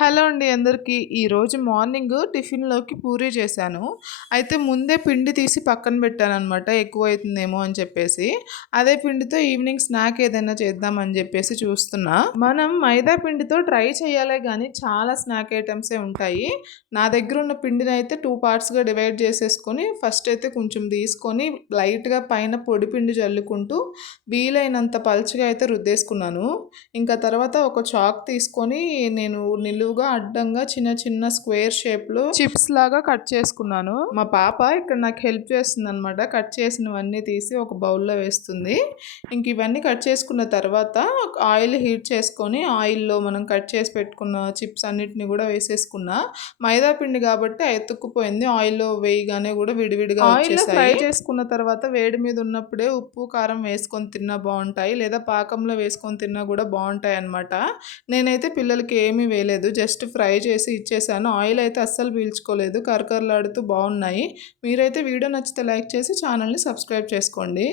Hello అండి అందరికీ. ఈరోజు మార్నింగ్ టిఫిన్లోకి పూరీ చేశాను. అయితే ముందే పిండి తీసి పక్కన పెట్టాను అనమాట ఎక్కువ అవుతుందేమో అని చెప్పేసి. అదే పిండితో ఈవినింగ్ స్నాక్ ఏదైనా చేద్దామని చెప్పేసి చూస్తున్నా. మనం మైదా పిండితో ట్రై చేయాలే కానీ చాలా స్నాక్ ఐటమ్సే ఉంటాయి. నా దగ్గర ఉన్న పిండిని అయితే టూ పార్ట్స్గా డివైడ్ చేసేసుకొని ఫస్ట్ అయితే కొంచెం తీసుకొని లైట్గా పైన పొడి పిండి చల్లుకుంటూ వీలైనంత పలుచగా అయితే రుద్దేసుకున్నాను. ఇంకా తర్వాత ఒక చాక్ తీసుకొని నేను నిల్లు నిలువుగా అడ్డంగా చిన్న చిన్న స్క్వేర్ షేప్లో చిప్స్ లాగా కట్ చేసుకున్నాను. మా పాప ఇక్కడ నాకు హెల్ప్ చేస్తుంది అనమాట కట్ చేసినవన్నీ తీసి ఒక బౌల్లో వేస్తుంది. ఇంక ఇవన్నీ కట్ చేసుకున్న తర్వాత ఆయిల్ హీట్ చేసుకొని ఆయిల్లో మనం కట్ చేసి పెట్టుకున్న చిప్స్ అన్నిటిని కూడా వేసేసుకున్నా. మైదా పిండి కాబట్టి ఎత్తుక్కుపోయింది. ఆయిల్లో వేయగానే కూడా విడివిడిగా ఆయిల్ ఫ్రై చేసుకున్న తర్వాత వేడి మీద ఉన్నప్పుడే ఉప్పు కారం వేసుకొని తిన్నా బాగుంటాయి. లేదా పాకంలో వేసుకొని తిన్నా కూడా బాగుంటాయి అనమాట నేనైతే పిల్లలకి ఏమీ వేయలేదు. జస్ట్ ఫ్రై చేసి ఇచ్చేసాను. ఆయిల్ అయితే అస్సలు పీల్చుకోలేదు. కరకరలాడుతూ బాగున్నాయి. మీరైతే వీడియో నచ్చితే లైక్ చేసి ఛానల్ని సబ్స్క్రైబ్ చేసుకోండి.